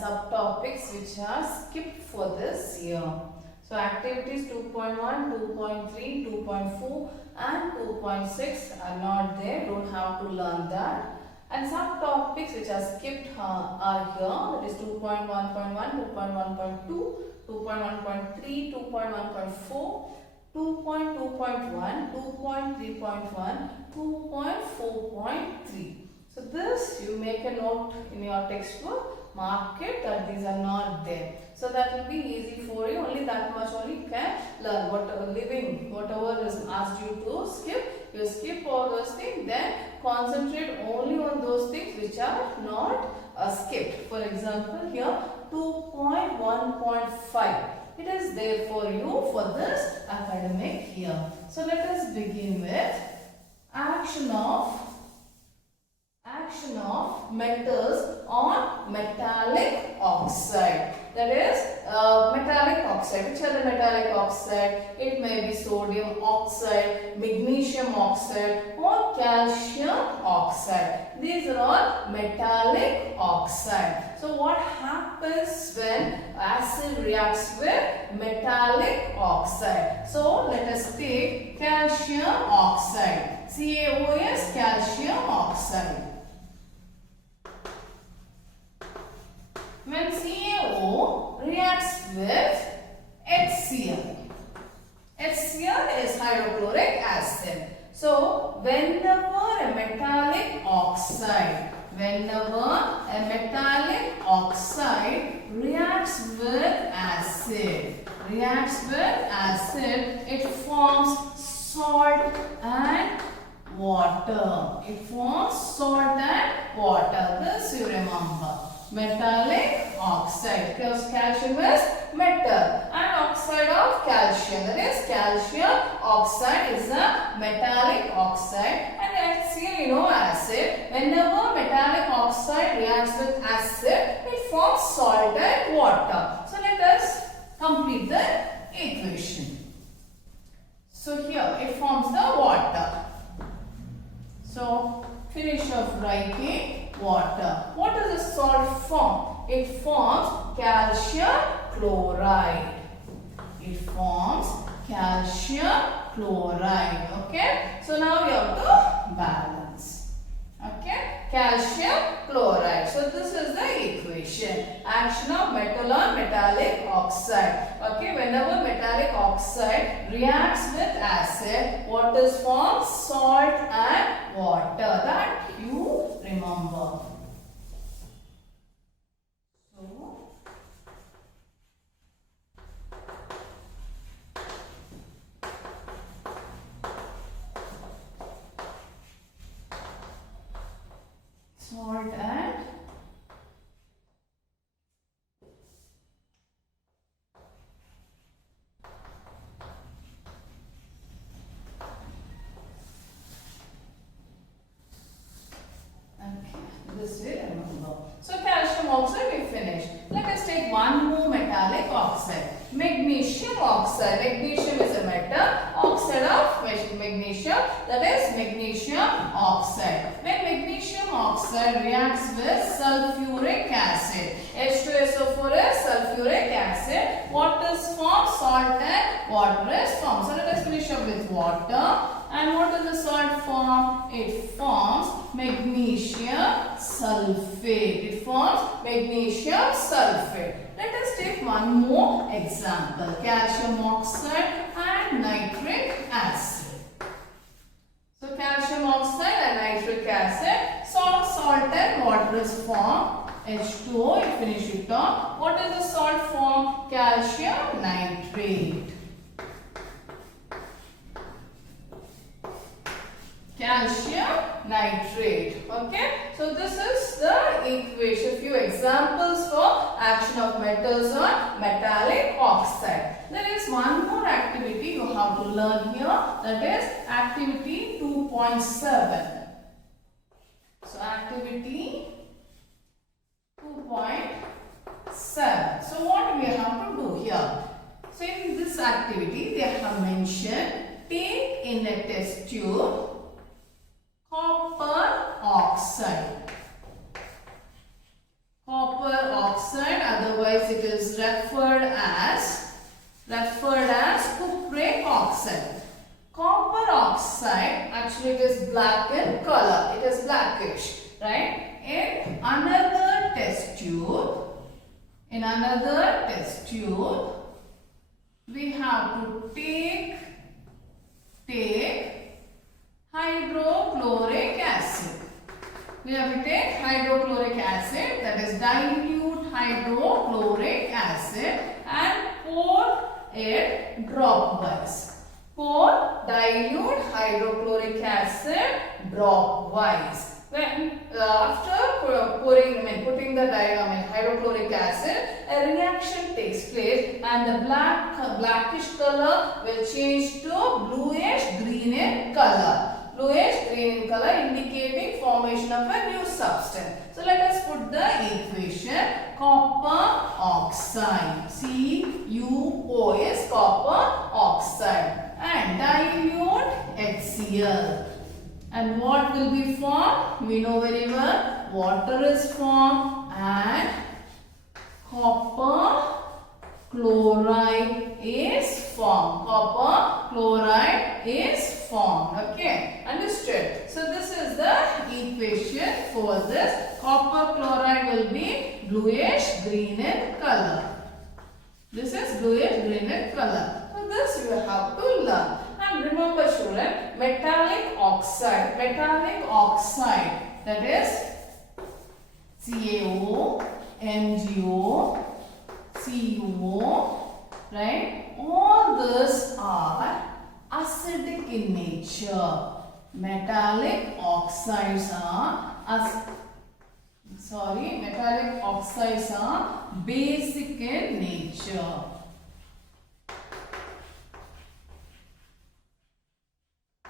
subtopics which are skipped for this year. So activities 2.1, 2.3, 2.4 and 2.6 are not there. Don't have to learn that. And subtopics which are skipped are here. That is 2.1.1, 2.1.2, 2.1.3, 2.1.4, 2.2.1, 2.3.1, 2.4.3. So this you make a note in your textbook, mark it that these are not there. So that will be easy for you. Only that much only you can learn. Whatever is asked you to skip, you skip all those things. Then concentrate only on those things which are not skipped. For example, here 2.1.5. It is there for you for this academic year. So let us begin with action of metals on metallic oxide. That is metallic oxide. Which are the metallic oxide? It may be sodium oxide, magnesium oxide or calcium oxide. These are all metallic oxide. So what happens when acid reacts with metallic oxide? So let us take calcium oxide. CaOS, calcium oxide. When CaO reacts with HCl. HCl is hydrochloric acid. So whenever a metallic oxide reacts with acid, it forms salt and water. This you remember. Metallic oxide, because calcium is metal and oxide of calcium, that is calcium oxide is a metallic oxide, and HCl you know acid. Whenever metallic oxide reacts with acid, it forms salt and water. So let us complete the equation. So here it forms the water. So finish off writing water. What does the salt form? It forms calcium chloride. Okay. So now we have to balance. Okay. Calcium chloride. So this is the equation. Action of metal on metallic oxide. Okay. Whenever metallic oxide reacts with acid, what is formed? Salt and water. That you remember. Salt and this way remember. So calcium oxide we finished. Let us take one more metallic oxide. Magnesium oxide. Magnesium is a metal. Oxide of magnesium, that is magnesium oxide. When magnesium oxide reacts with sulfuric acid, H2SO4 is sulfuric acid. What is formed? Salt and water is formed. So let us finish up with water. And what does the salt form? It forms magnesium sulfate. Let us take one more example. Calcium oxide and nitric acid. So calcium oxide and nitric acid. Salt and water is formed. H2O, you finish it off. What is the salt form? Calcium nitrate. Okay. So this is the equation. Few examples for action of metals on metallic oxide. There is one more activity you have to learn here. That is activity 2.7. So activity 2.7. So what we have to do here? So in this activity they have mentioned, take in a test tube copper oxide another test tube. We have to take hydrochloric acid. We have to take hydrochloric acid, that is dilute hydrochloric acid, and pour it dropwise. Pour dilute hydrochloric acid dropwise. When after putting the hydrochloric acid, a reaction takes place and the blackish color will change to bluish green in color. Bluish green in color, indicating formation of a new substance. So let us put the equation. Copper oxide, CuO is copper oxide, and dilute HCl. And what will be formed? We know very well. Water is formed and copper chloride is formed. Copper chloride is formed. Okay, understood? So this is the equation for this. Copper chloride will be bluish green in color. This is bluish green in color. So this you have to learn. And remember children, metallic oxide, that is CaO, MgO, CuO, right? All these are acidic in nature. Metallic oxides are basic in nature.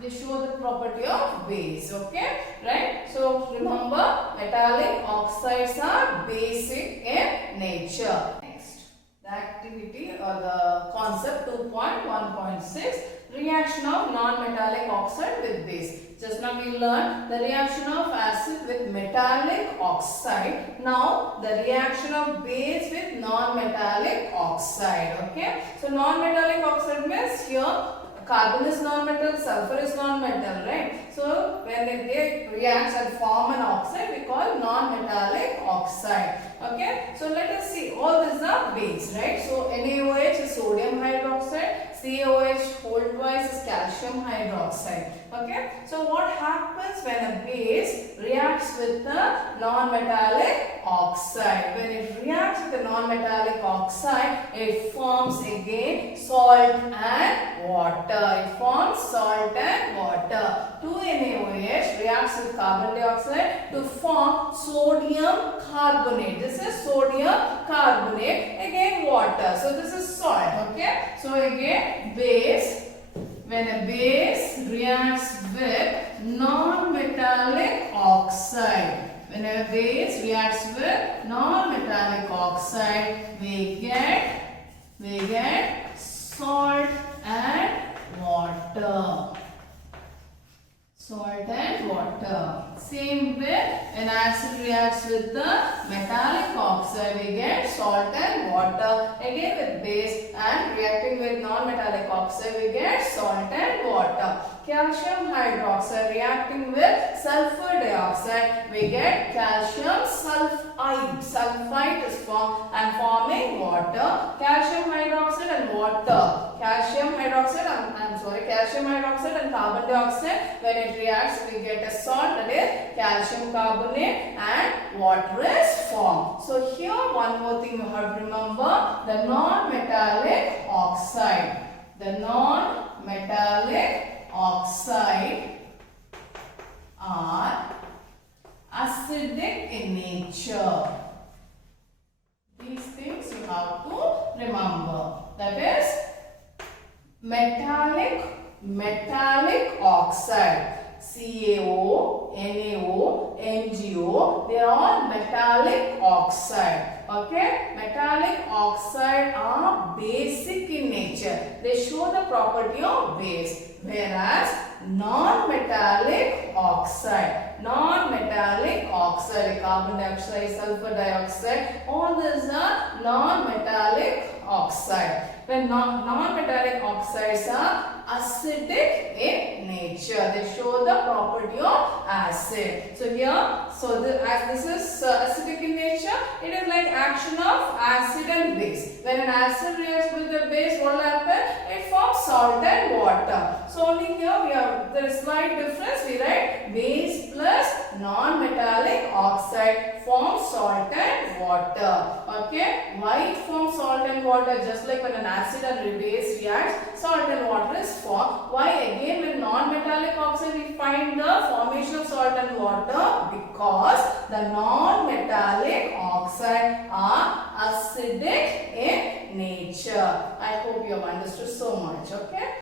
They show the property of base, okay, right? So remember, metallic oxides are basic in nature. Next, the activity or the concept 2.1.6, reaction of non-metallic oxide with base. Just now we learned the reaction of acid with metallic oxide. Now the reaction of base with non-metallic oxide, okay. So non-metallic oxide means here carbon is non-metal, sulfur is non-metal, right? So when they react and form an oxide, we call non-metallic oxide. Okay, so let us see. All these are base, right? So NaOH is sodium hydroxide, CaOH whole twice is calcium hydroxide. Okay, so what happens when a base reacts with a non-metallic oxide? When it reacts with a non-metallic oxide, it forms again salt and water. It forms salt and water. 2NaOH reacts with carbon dioxide to form sodium carbonate. This is sodium carbonate. Again water. So this is salt. Okay. So again base. When a base reacts with non-metallic oxide. When a base reacts with non-metallic oxide, we get salt and water. Salt and water. Same way, when acid reacts with the metallic oxide, we get salt and water. Again with base, and reacting with non-metallic oxide, we get salt and water. Calcium hydroxide reacting with sulfur dioxide, we get calcium sulfide. Sulfide is formed and forming water. Calcium hydroxide and water. Calcium hydroxide and carbon dioxide, when it reacts, we get a salt, that is calcium carbonate, and water is formed. So here one more thing you have to remember, the non-metallic oxide. The non-metallic oxide are acidic in nature. These things you have to remember. That is metallic oxide. CaO, NaO, MgO, they are all metallic oxide. Okay, metallic oxide are basic in nature. They show the property of base. Whereas non-metallic oxide, like carbon dioxide, sulfur dioxide, all these are non-metallic oxide. when non-metallic oxides are acidic in nature. They show the property of acid. So here, as this is acidic in nature, it is like action of acid and base. When an acid reacts with the base, what will happen? It forms salt and water. So only here we have, there is slight difference. We write base plus non-metallic oxide forms salt and water. Okay, why it forms salt and water? Just like when an acid and base reacts, salt and water is formed. Why again when non-metallic oxide we find the formation of salt and water? Because the non-metallic oxide are acidic in nature. I hope you have understood so much. Okay.